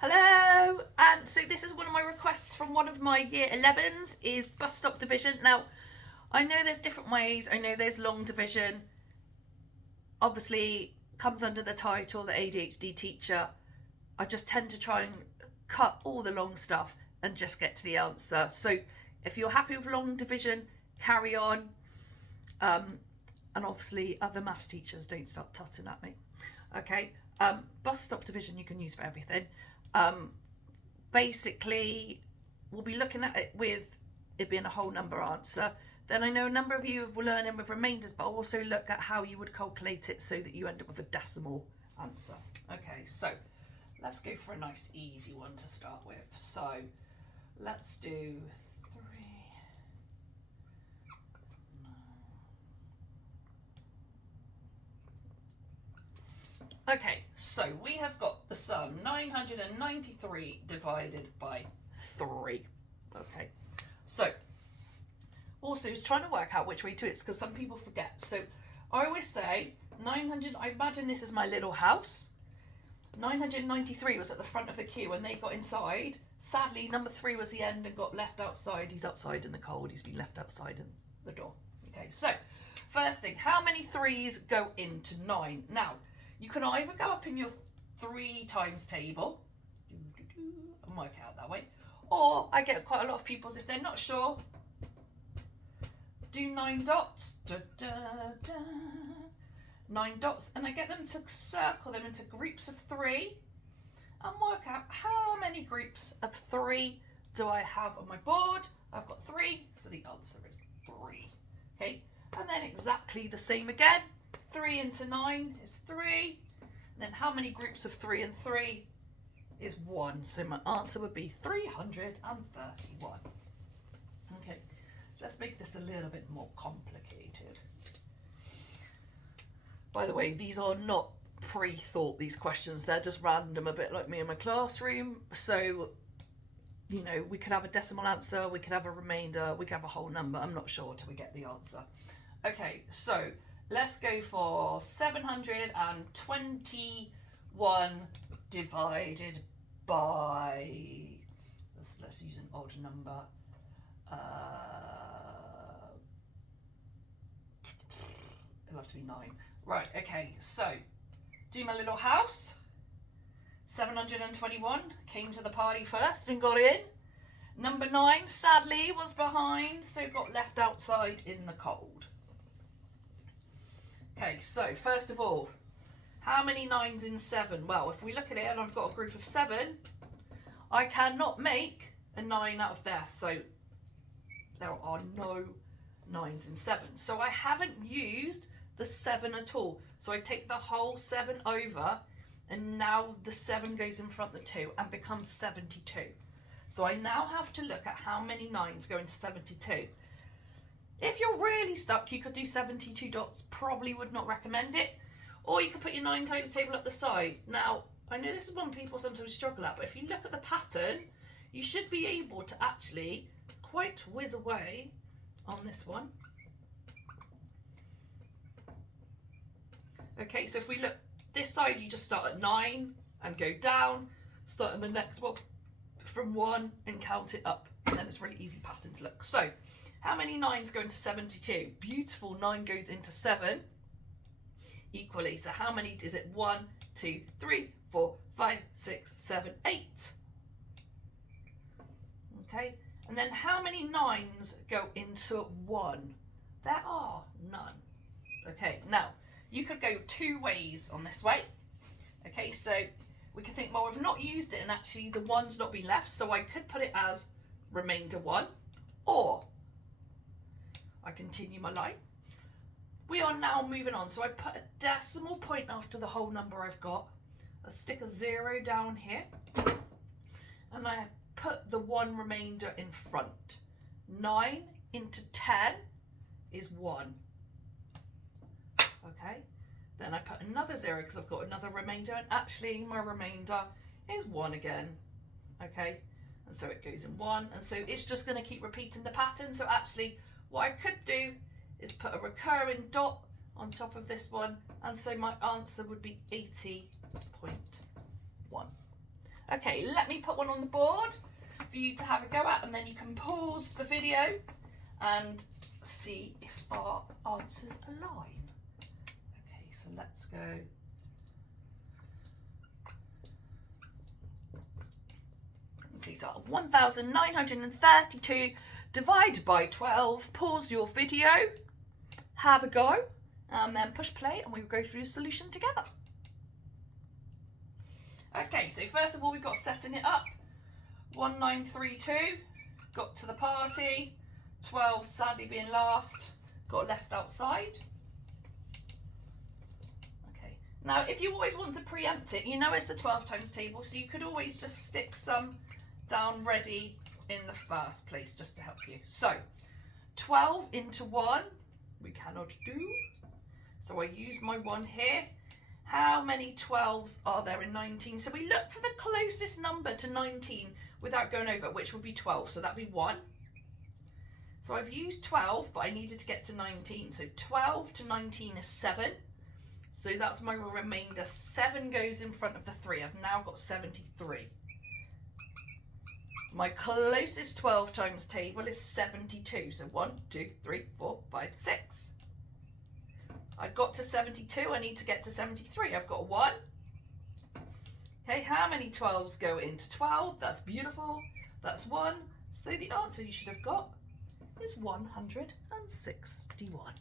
Hello, and so this is one of my requests from one of my year 11s is bus stop division. Now, I know there's different ways. I know there's long division. Obviously, comes under the title the ADHD teacher. I just tend to try and cut all the long stuff and just get to the answer. So, if you're happy with long division, carry on. And obviously, other maths teachers don't start tutting at me. Okay, bus stop division you can use for everything. Basically, we'll be looking at it with it being a whole number answer. Then I know a number of you have learning with remainders, but I'll also look at how you would calculate it so that you end up with a decimal answer. Okay, so let's go for a nice easy one to start with. So let's do 3. Okay, so we have got the sum 993 divided by 3. Okay, so also is trying to work out which way to it because some people forget. So I always say 900, I imagine this is my little house. 993 was at the front of the queue and they got inside. Sadly, number 3 was the end and got left outside. He's outside in the cold. He's been left outside in the door. Okay, so first thing, how many 3s go into 9? Now, you can either go up in your 3 times table and work out that way, or I get quite a lot of people, if they're not sure, do 9 dots, 9 dots, and I get them to circle them into groups of 3 and work out how many groups of 3 do I have on my board. I've got 3, so the answer is 3. Okay, and then exactly the same again. 3 into 9 is 3. And then how many groups of 3 and 3 is 1. So my answer would be 331. Okay, let's make this a little bit more complicated. By the way, these are not pre-thought, these questions. They're just random, a bit like me in my classroom. So, you know, we could have a decimal answer, we could have a remainder, we could have a whole number. I'm not sure till we get the answer. Okay, so let's go for 721 divided by, let's use an odd number. It'll have to be 9. Right, okay, so do my little house. 721 came to the party first and got in. Number 9, sadly, was behind, so got left outside in the cold. Okay, so first of all, how many 9s in 7? Well, if we look at it and I've got a group of 7, I cannot make a 9 out of there. So there are no 9s in 7. So I haven't used the 7 at all. So I take the whole 7 over and now the 7 goes in front of the 2 and becomes 72. So I now have to look at how many 9s go into 72. If you're really stuck, you could do 72 dots. Probably would not recommend it. Or you could put your 9 times table up the side. Now, I know this is one people sometimes struggle at, but if you look at the pattern, you should be able to actually quite whiz away on this one. Okay, so if we look this side, you just start at 9 and go down. Start on the next one from 1 and count it up. And then it's a really easy pattern to look. So, how many 9s go into 72? Beautiful, 9 goes into 7 equally. So how many is it? 1, 2, 3, 4, 5, 6, 7, 8. Okay, and then how many 9s go into 1? There are none. Okay, now you could go 2 ways on this way. Okay, so we could think, well, we've not used it and actually the 1's not been left, so I could put it as remainder 1, or I continue my line. We are now moving on. So I put a decimal point after the whole number I've got. I stick a 0 down here. And I put the 1 remainder in front. 9 into 10 is 1. Okay. Then I put another 0 because I've got another remainder. And actually my remainder is 1 again. Okay. And so it goes in 1. And so it's just going to keep repeating the pattern. So actually what I could do is put a recurring dot on top of this one, and so my answer would be 80.1. Okay, let me put one on the board for you to have a go at, and then you can pause the video and see if our answers align. Okay, so let's go. Okay, so 1,932 divided by 12. Pause your video, have a go, and then push play, and we'll go through the solution together. Okay, so first of all, we've got setting it up. 1932, got to the party. 12 sadly being last, got left outside. Okay, now if you always want to preempt it, you know it's the 12 times table, so you could always just stick some down ready in the first place just to help you. So 12 into 1 we cannot do, so I use my 1 here. How many 12s are there in 19? So we look for the closest number to 19 without going over, which would be 12, so that'd be 1. So I've used 12, but I needed to get to 19. So 12 to 19 is 7. So that's my remainder. 7 goes in front of the 3. I've now got 73. My closest 12 times table is 72. So 1, 2, 3, 4, 5, 6. I've got to 72. I need to get to 73. I've got 1. Okay, how many 12s go into 12? That's beautiful. That's 1. So the answer you should have got is 161.